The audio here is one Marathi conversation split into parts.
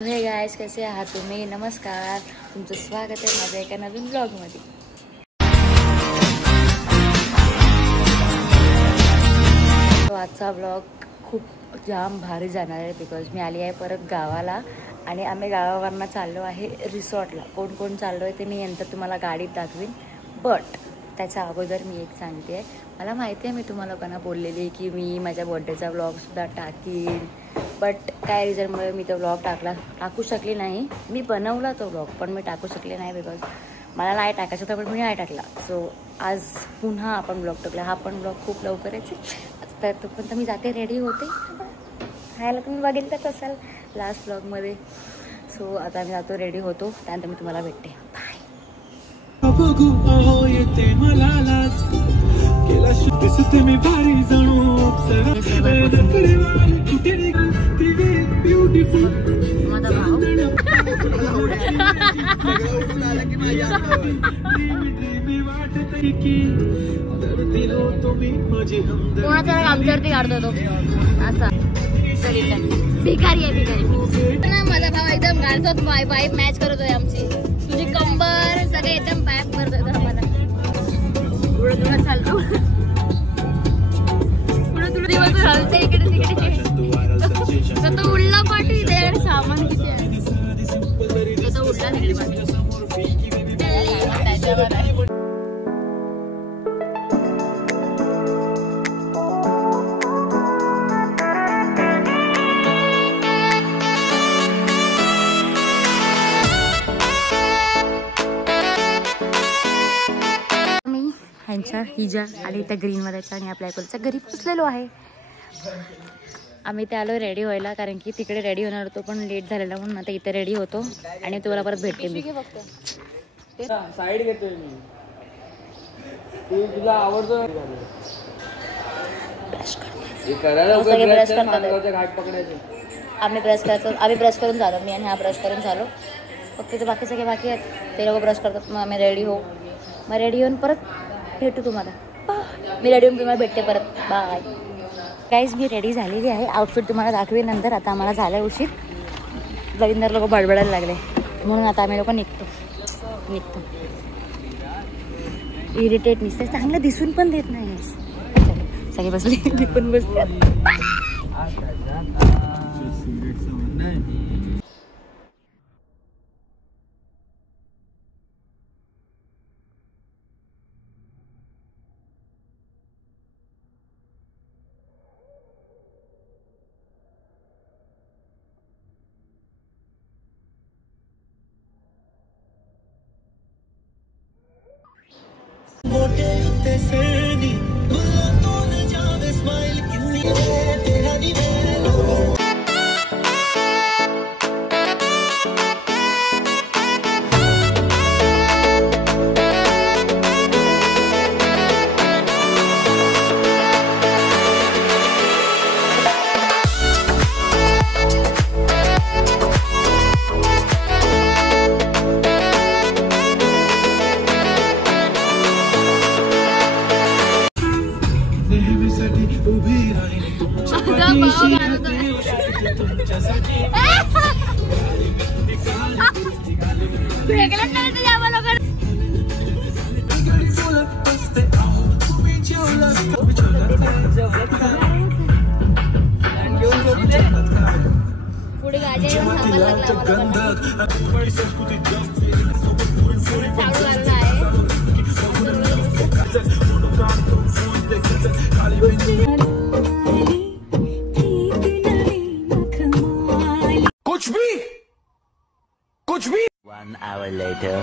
हे गाइस, कसे आहात तुम्ही? नमस्कार, तुमचं स्वागत आहे माझ्या एका नवीन ब्लॉगमध्ये. आजचा ब्लॉग खूप जाम भारी जाणार आहे बिकॉज मी आली आहे परत गावाला आणि आम्ही गावावरनं चाललो आहे रिसॉर्टला. कोण कोण चाललो आहे ते मी नंतर तुम्हाला गाडीत दाखवीन. बट त्याच्या अगोदर मी एक सांगते आहे, मला माहिती आहे मी तुम्हाला लोकांना बोललेली आहे की मी माझ्या बर्थडेचा ब्लॉगसुद्धा टाकीन, बट काय रिझनमुळे मी तो ब्लॉग टाकू शकली नाही. मी बनवला तो ब्लॉग पण मी टाकू शकले नाही बिकॉज मला नाही टाकायचं होतं, पण मी नाही टाकला. सो आज पुन्हा आपण ब्लॉग टाकला. हा पण ब्लॉग खूप लवकरच तर तोपर्यंत मी जाते, रेडी होते. खायला तुम्ही बघितलंच असाल लास्ट ब्लॉगमध्ये. सो आता मी जातो, रेडी होतो, त्यानंतर मी तुम्हाला भेटते. बाय. कोणाचा आमच्यावरती काढतो तो असा भिकारी आहे, भिकारी ना. माझा भाऊ एकदम गाडतो, वाईफ मॅच करतोय आमची. तुझी कंबर सगळे एकदम पॅक करतोय आम्हाला. पुढे चालतो, पुढे तुला दिवस चालते इकडे तिकडे. तो उडला पाठी, त्याच्याकडे सामान किती आहे. तो उडला तिकडे पाठी त्याच्यावर आहे. ह्यांच्या हिजा आणि त्या ग्रीनमध्ये आणि आपल्या इकडच्या घरी पोचलेलो आहे. आम्ही ते आलो रेडी व्हायला, कारण की तिकडे रेडी होणार होतो पण लेट झालेला, म्हणून आता इथे रेडी होतो आणि तुम्हाला परत भेटते मी. साईड घेतोय मी. तुला आवडतो आम्ही ब्रश करतो, आम्ही ब्रश करून झालो. मी आणि हा ब्रश करून झालो. फक्त ते बाकी सगळे बाकी आहेत, ते लोक ब्रश करतात. मग आम्ही रेडी हो, मग रेडी होऊन परत भेटू तुम्हाला. मी रेडी होऊन तुम्हाला भेटते परत. बाय गाईज, मी रेडी झालेली आहे. आउटफिट तुम्हाला दाखवे नंतर. आता आम्हाला झालं उशीर, लविंदर लोक बडबडायला लागले, म्हणून आता आम्ही लोक निघतो. इरिटेट निसते, चांगलं दिसून पण देत नाही. सगळे बसले, मी पण बसते. पुढे गाडी कुछ भी 1 hour later.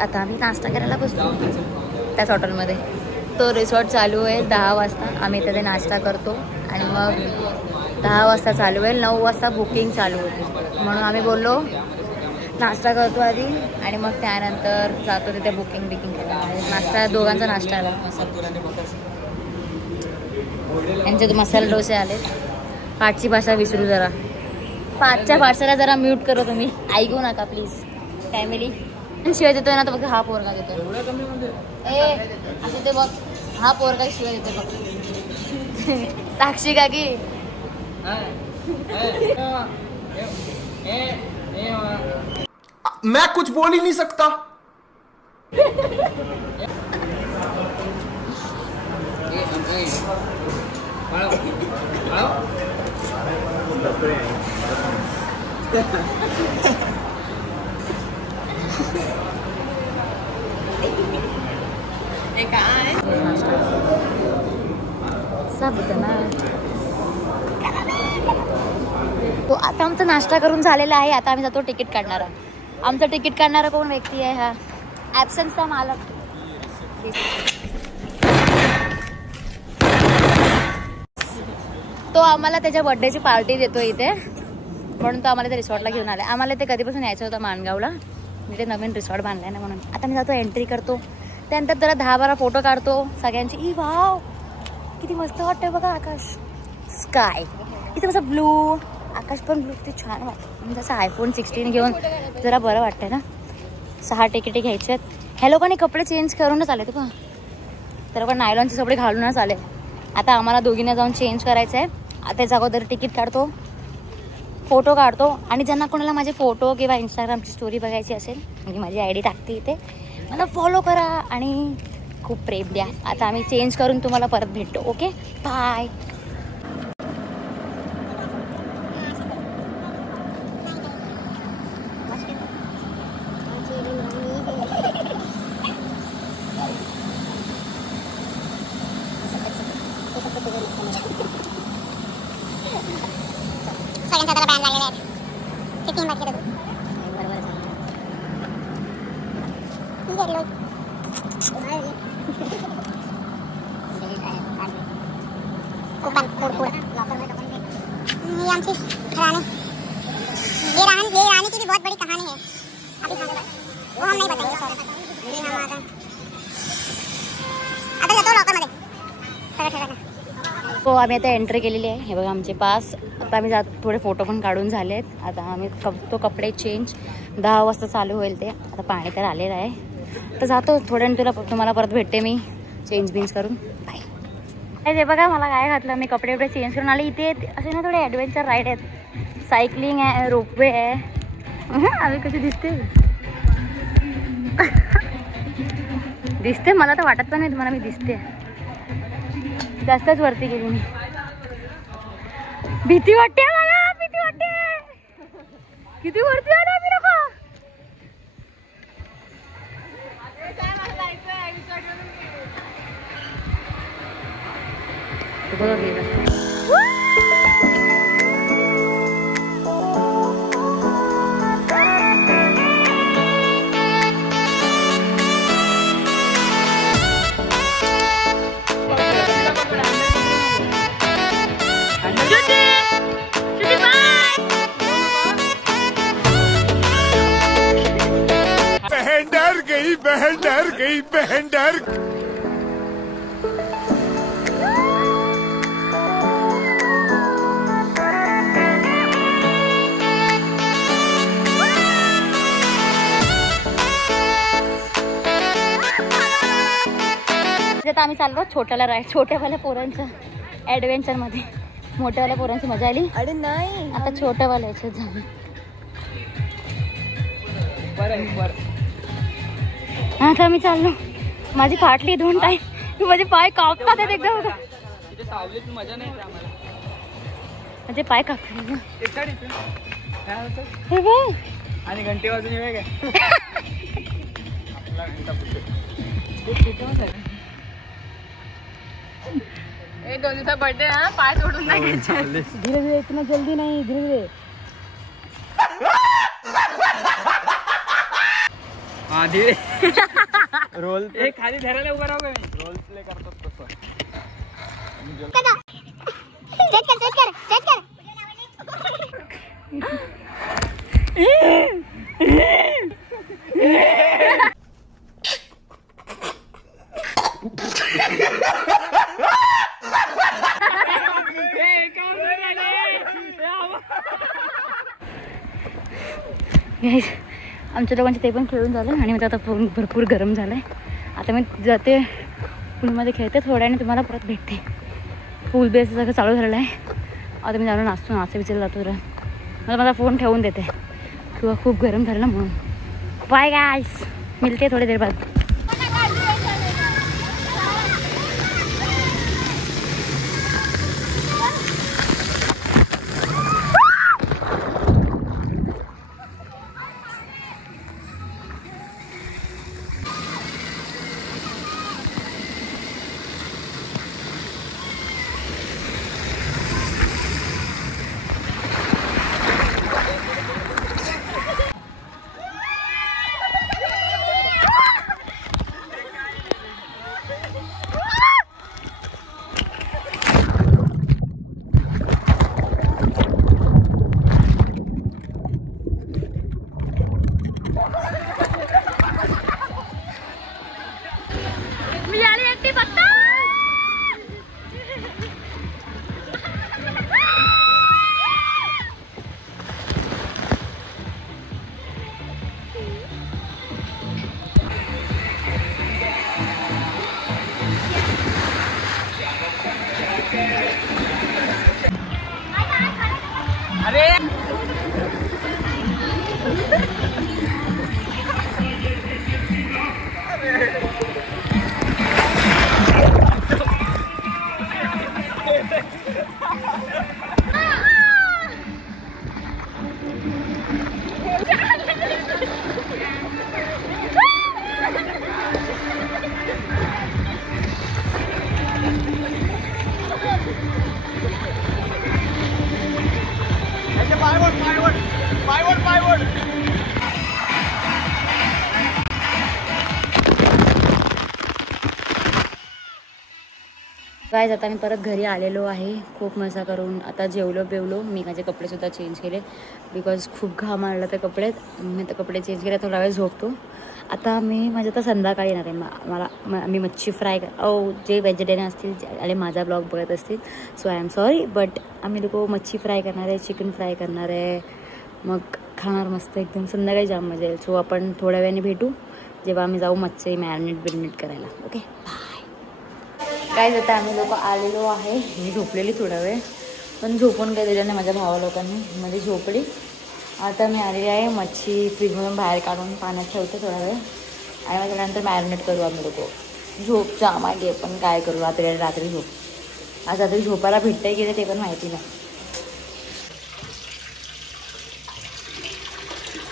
आता आम्ही नाश्ता करायला बसतो त्याच हॉटेलमध्ये. तो रिसॉर्ट चालू आहे 10 वाजता. आम्ही तिथे नाश्ता करतो आणि मग 10 वाजता चालू आहे, 9 वाजता बुकिंग चालू होती. म्हणून आम्ही बोललो नाश्ता करतो आधी आणि मग त्यानंतर जातो तिथे बुकिंग करायला. नाश्ता, दोघांचा नाश्ता आला. यांचे मसाले डोसे आले. पाठची भाषा विसरू जरा. पाचच्या भाषेला जरा म्यूट करो तुम्ही, ऐकू नका प्लीज फॅमिली. शिवाय देतोय ना तर बघ, हा पोरगा देतोय ए असं ते बघ, हा पोरगा शिवाय देतोय बघ. साक्षी का की मैं कुछ बोल ही नहीं सकता. सब तो आता आमचा नाश्ता करून झालेला आहे. आता आम्ही जातो तिकीट काढणारा. आमचं तिकीट काढणारा कोण व्यक्ती आहे? हा ॲब्सेंटचा मालक. तो आम्हाला त्याच्या बर्थडेची पार्टी देतो इथे, म्हणून तो आम्हाला त्या रिसॉर्टला घेऊन आला. आम्हाला ते कधीपासून यायचं होतं माणगावला, इथे नवीन रिसॉर्ट बांधलाय ना म्हणून. आता मी जातो, एंट्री करतो, त्यानंतर जरा 10-12 फोटो काढतो सगळ्यांची. ई वाव किती मस्त वाटतंय बघा आकाश, स्काय इथे कसं ब्लू, आकाश पण ब्लू, किती छान वाटतं. म्हणजे असं iPhone 16 घेऊन जरा बरं वाटतंय ना. 6 तिकिटे घ्यायचे आहेत. ह्या लोकांनी कपडे चेंज करूनच आले बघा, तर पण नायलॉनचे कपडे घालूनच आले. आता आम्हाला दोघींना जाऊन चेंज करायचं आहे. त्याच्या अगोदर तिकीट काढतो, फोटो काढतो, आणि ज्यांना कोणाला माझे फोटो किंवा इंस्टाग्रामची स्टोरी बघायची असेल, म्हणजे माझी ID टाकते इथे, मला फॉलो करा आणि खूप प्रेम द्या. आता आम्ही चेंज करून तुम्हाला परत भेटतो. Okay bye. रानी की भी बहुत बड़ी कहानी है, अभी वो हम नहीं बताएंगे सर. आता जातो लॉकर मध्ये सगळं ठेवायला. तो आम्ही आता एंट्री केलेली आहे. हे बघा आमचे पास. आता आम्ही थोडे फोटो पण काढून झालेत. आता आम्ही तो कपडे चेंज 10 वाजता चालू होईल ते. आता पाणी तर आलेलं आहे, तर जातो थोड्याने. तुम्हाला परत भेटते मी चेंज बिंज करून. बाय. हे बघा मला काय घातलं मी, कपडे चेंज करून आले. इथे असे ना थोडे ॲडव्हेंचर राईड आहेत, सायकलिंग आहे, रोपवे आहे. आम्ही कशी दिसते दिसते मला तर वाटत पण नाही तुम्हाला मी दिसते. जास्तच वरती गेली मी. भीती वाटते मला, भीती वाटते. किती वरती आला मी लोक. बहन डर गई, बहन डर. आता आम्ही चाललो छोट्याला राईड, छोट्यावाल्या पोरांच्या ॲडव्हेंचर मध्ये. मोठ्यावाल्या पोरांची मजा आली. अरे नाही, आता छोट्यावाल्या याच्यात झालं. आता मी चाललो. माझी फाटली 2 टाईम, माझे पाय कापतात आहेत एकदम. मजा नाही आम्हाला, माझे पाय कापले आणि घंटे वाजून येऊ काय. दोन दिवसा बर्थडे हा, पाय सोडून नाही घ्यायचे. धीरे धीरे, इतना जल्दी नाही, धीरे धीरे. हा धीरे. रोल खाली धरायला उभा राहू का मी. रोल प्ले करतो तसं. गाईस आमच्या दोघांचे ते पण खेळून झालं आणि मी आता फोन भरपूर गरम झालं आहे. आता मी जाते पूलमध्ये खेळते थोड्याने तुम्हाला परत भेटते. पूल बेस सगळं चालू झालेलं आहे. आता मी जाऊन नाचते विचारलं जातो जरा. मला माझा फोन ठेवून देते किंवा खूप गरम झालं ना म्हणून. बाय गाईस, मिलते थोडी देर बाद. गाईज आता मी परत घरी आलेलो आहे खूप मजा करून. आता जेवलो मी माझे कपडेसुद्धा चेंज केले बिकॉज खूप घाम आला त्या कपड्यात. मी आता कपडे चेंज केले, थोडा वेळ झोपतो. आता मी माझ्या आता संध्याकाळी येणार आहे. मी मच्छी फ्राय जे व्हेजिटेरियन असतील आणि माझा ब्लॉग बघत असतील so I am sorry but आम्ही लोक मच्छी फ्राय करणार आहे, चिकन फ्राय करणार आहे, मग खाणार मस्त एकदम. संध्याकाळी जाम मजा येईल. सो आपण थोड्या वेळाने भेटू जेव्हा आम्ही जाऊ मच्छी मॅरिनेट करायला. ओके गाईज आता आम्ही लोक आलेलो आहे. मी झोपलेली थोडा वेळ पण झोपून काय दिलं नाही माझ्या भावा लोकांनी, मध्ये झोपली. आता मी आलेली आहे. मच्छी फ्रीजमधून बाहेर काढून पाण्यात ठेवते थोडा वेळ आणि मग त्यानंतर मॅरिनेट करू आम्ही लोक. झोप जामागे पण काय करू रात्री झोप. आज रात्री झोपायला भेटतंय की ते पण माहिती नाही.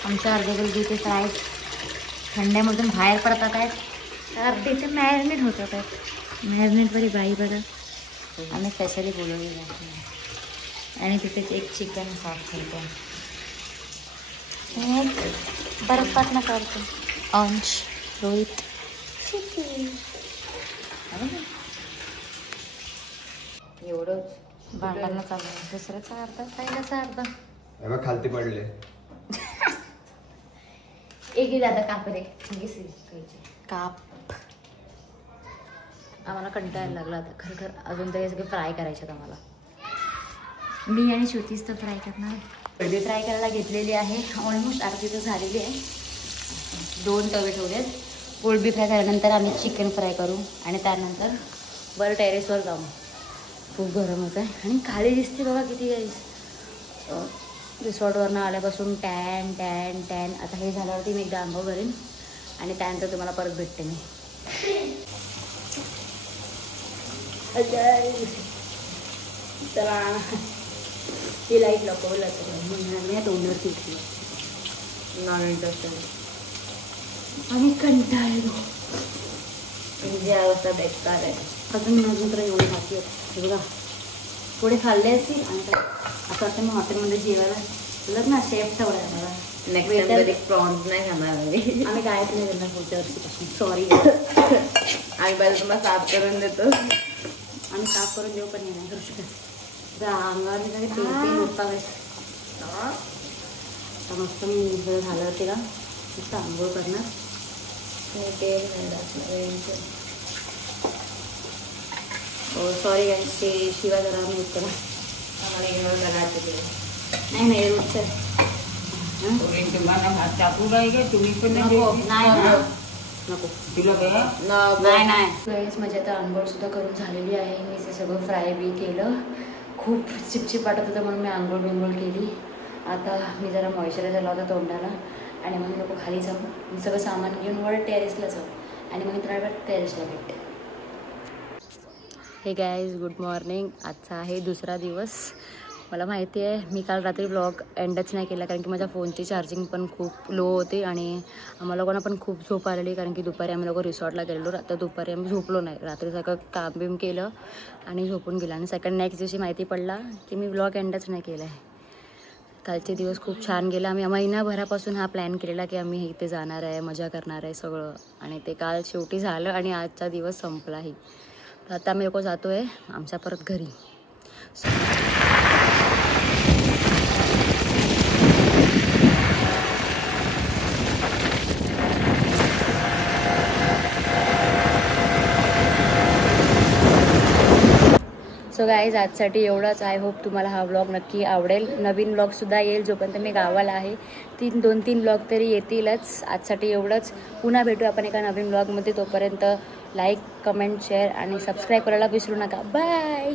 आमच्या अर्धे दूध फ्राय थंड्यामधून बाहेर पडतात आहेत तर अर्धेचे मॅरिनेट होतात आहेत. मॅरिनेटवरी बाई बघा आम्ही स्पेशली बोलवलेलं आहे आणि तिथेच एक चिकन साफ करतो. बर्फात ना काढतो अंश रोहित एवढंच भांडायला चालू आहे. दुसऱ्याचा अर्धा पहिल्याचा अर्धा खालती पडले. एक दादा कापरे काप. आम्हाला कंटाळायला लागला आता खरं अजून तरी सगळे फ्राय करायचे आम्हाला. मी आणि श्रुतीच तर फ्राय करणार. कोळंबी फ्राय करायला घेतलेली आहे. ऑलमोस्ट अर्धी तर झालेली आहे. 2 तवे ठेवलेत. कोळंबी फ्राय झाल्यानंतर आम्ही चिकन फ्राय करू आणि त्यानंतर वर टेरेसवर जाऊ. खूप गरम होत आहे आणि खाली दिसते बघा किती रिसॉर्टवरनं आल्यापासून टॅन टॅन टॅन. आता हे झाल्यावरती मी एकदा आंघोळ करेन आणि त्यानंतर तुम्हाला परत भेटते मी. चला ही लाईट लपवलं मी तोंडवरती उठली नॉन इंटरेस्टेड आणि कंटाळलो. म्हणजे अवस्था बेकार आहे. अजून तर एवढे बाकी आहेत बघा. थोडे खाल्ले असतील आणि असं वाटतं मग हॉटेलमध्ये जेवायला तुला ना शेफ ठेवला आहे मला. नेक्स्ट प्रॉन्स नाही खाणार आम्ही कायच नाही करणार पुढच्या वर्षीपासून. सॉरी आम्ही पहिलं तुम्हाला साफ करून देतो. आम्ही साफ करून देऊ पण नाही करू शकत. अंगावर तेल होता मस्त मी झालं तिला नुसतं आंघोळ करणार. तेल नाही सॉरी गाईस ते शिवा जरा मी उत्तर आम्हाला इग्नोर करायचं ते नाही रोजचं भात टाकू काय तुम्ही पण नाही म्हणजे आता आंघोळ सुद्धा करून झालेली आहे. मी ते सगळं फ्राय बी केलं. खूप चिपचिप वाटत होतं म्हणून मी आंघोळ बिंघोळ केली. आता मी जरा मॉइश्चरायझर लावता तोंडाला आणि मग लोक खाली जाऊ. मी सगळं सामान घेऊन वर टेरेसला जाऊ आणि मग थोड्या वेळ टेरेसला भेटते. हे गाईज गुड मॉर्निंग. आजचा आहे दुसरा दिवस. मला माहिती आहे मी काल रात्री ब्लॉग एंडच नाही केला कारण की माझ्या फोनची चार्जिंग पण खूप लो होती आणि आम्हाला लोकांना पण खूप झोप आलेली कारण की दुपारी आम्ही लोक रिसॉर्टला गेलेलो. तर दुपारी आम्ही झोपलो नाही. रात्री सगळं काम बिम केलं आणि झोपून गेलं आणि नेक्स्ट दिवशी माहिती पडला की मी ब्लॉग एंडच नाही केला आहे. कालचे दिवस खूप छान गेला. आम्ही महिनाभरापासून हा प्लॅन केलेला की आम्ही इथे जाणार आहे, मजा करणार आहे सगळं आणि ते काल शेवटी झालं आणि आजचा दिवस संपलाही. तर आता आम्ही लोक जातो आहे आमच्या परत घरी. सो गाईज आजसाठी एवढंच. आय होप तुम्हाला हा व्लॉग नक्की आवडेल. नवीन व्लॉगसुद्धा येईल जोपर्यंत मी गावाला आहे. 2-3 व्लॉग तरी येतीलच. आजसाठी एवढंच. पुन्हा भेटू आपण एका नवीन व्लॉगमध्ये. तोपर्यंत लाईक, कमेंट, शेअर आणि सबस्क्राईब करायला विसरू नका. बाय.